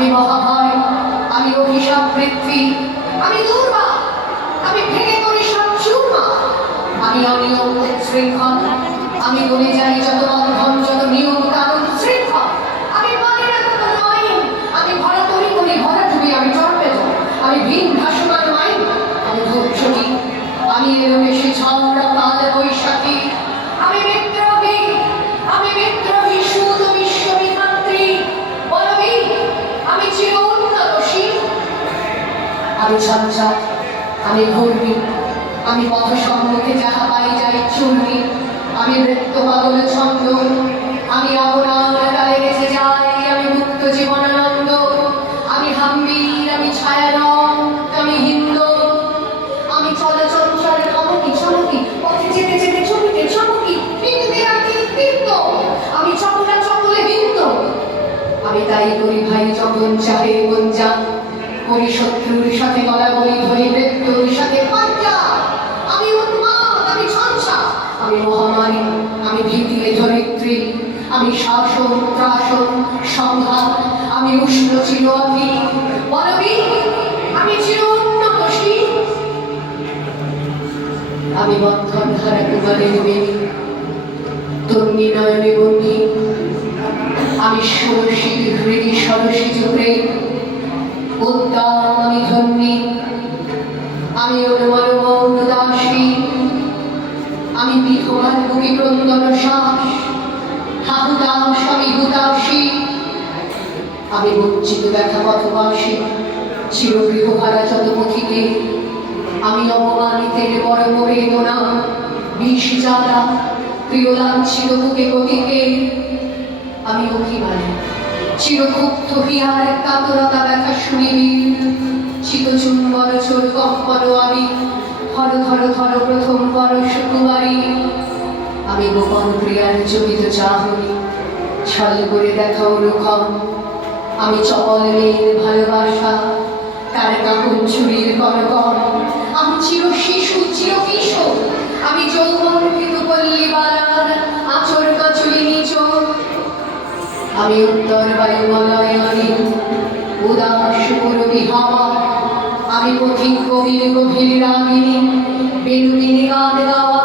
আমি মহাভয়, আমি অভিশাপ পৃথ্বী, আমি দুর্বা, আমি ভেঙে করি সব চূর্মা, আমি অনিয়ম শৃঙ্খল, আমি বলে যাই যত বন্ধন, যত নিয়ম কানুন শৃঙ্খল, আমি মানি না কোনো আইন, আমি ভরা তরি করি ভরা ডুবি, আমি টর্পেড, আমি ভিন ভাসমান আইন, আমি ধূপঝটি, আমি এলোমেশি ঝড় কাল বৈশাখী, আমি বিদ্রোহী সুত বিশ্ববিধাত্রী, বলবি আমি চির উন্নতশী, আমি ঝঞ্ঝা, আমি ঘূর্ণি, আমি পথ সম্মুখে যাহা পাই যাই চূর্ণি, আমি নৃত্য পাগল ছন্দ, আমি আপনার তালে গেছে যাই, আমি মুক্ত জীবনানন্দ, আমি হাম্বির, আমি ছায়ারং, আমি হিন্দু, আমি চলচঞ্চল চমকি চমকি, পথে যেতে যেতে চমকে চমকি, হিন্দে আমি তীর্থ, আমি চপলা চপলে হিন্দু, আমি তাই করি ভাই যখন চাহে মন যা, করি শত্রুর সাথে গলা বলি ধরি মৃত্যুর সাথে পাঞ্জা, আমি উন্মাদ, আমি ঝঞ্ঝা, আমি মহামারী, আমি ভীতিরে ধরিত্রী, আমি শাসন ত্রাসন সংঘাত, আমি উষ্ণ চির অধি, বলবি আমি চির উন্নতশী, আমি বন্ধন ধারা কুমারের বেণী, তন্নি নয়নে বন্যী, আমি ষোড়শী হৃদি ষোড়শী যুগে উদ্দাম, আমি ধন্যী, আমি অনুমান দাসী, আমি বিধবার বুকি ক্রন্দন শ্বাস, হাহুদাস আমি হুদাসী, আমি বঞ্চিত দেখা পথবাসী, চিরগৃহহারা যত পথিকে, আমি অপমানিতের বড় বেদনা, বিষ জ্বালা প্রিয় লাঞ্ছিত বুকে গতিকে, আমি অভিমানী চিরক্ষুব্ধ হিয়ার কাতরতা ব্যথা শুনিবি, চিতচুম্বন চোর কম্পন আমি, ধর ধর ধর প্রথম পরশ কুমারী, আমি গোপন প্রিয়ার চকিত চাহনি, ছল করে দেখা অনুক্ষণ, আমি চপল মেয়ের ভালোবাসা, তার কাকুন চুরির কনকন, আমি চির শিশু চির কিশোর, আমি যৌবন কৃতপল্লী বালার আচর কাচুলি নিচোর, আমি উত্তর বায়ুমলয়নী উদাস পুরবী হাওয়া, আমি পথিক কবির গভীর রাগিনী বেনুদিনী গান গাওয়া,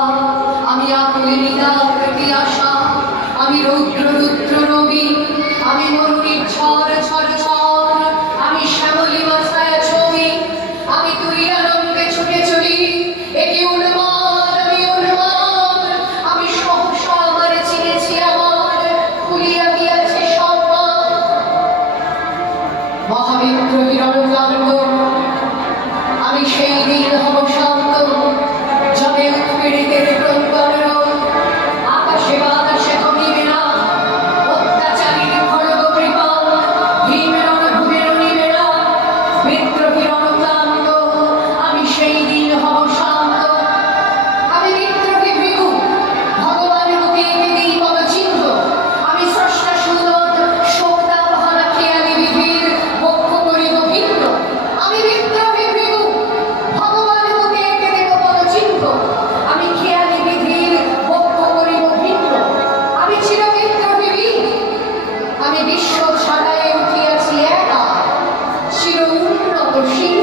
আমি আকুলে নিদাকৃতি আশা, আমি রৌদ্র রুদ্র রবি, আমি মরুণীর ঝড় ঝড় ঝড়, আমি শ্যামলী মাথায় ছবি, আমি তুই আনন্দে ছুটে চলি, একে উন্মাদ, আমি উন্মাদ, আমি সহসা আমার চিনেছি আমার, খুলিয়া গিয়াছে সব মহাবিদ্রোহী রণকাণ্ড, আমি সেই দিন হব শান্ত, যবে উৎপীড়িতের ক্রন্দন আকাশে বাতাসে থমিবে না, অত্যাচারীর খড়গ কৃপাল ভীম রণভূমের নিবে না, বিদ্রোহী রণকাণ্ড, আমি সেই দিন হব শান্ত, আমি বিদ্রোহী ভৃগু, ভগবান বুকে এঁকে দিই পদ চিহ্ন, আমি স্রষ্টা সুন্দর শোকদা বাহানা খেয়ালি বিধির বক্ষ করিব ভিন্ন, আমি বিদ্রোহী ভৃগু, ভগবান বুকে এঁকে দেব পদ চিহ্ন, আমি খেয়ালি বিধির বক্ষ করিব ভিন্ন, আমি চির বিদ্রোহী বীর, আমি বিশ্ব ছাড়াই উঠিয়াছি একা, চির উন্নতশীল।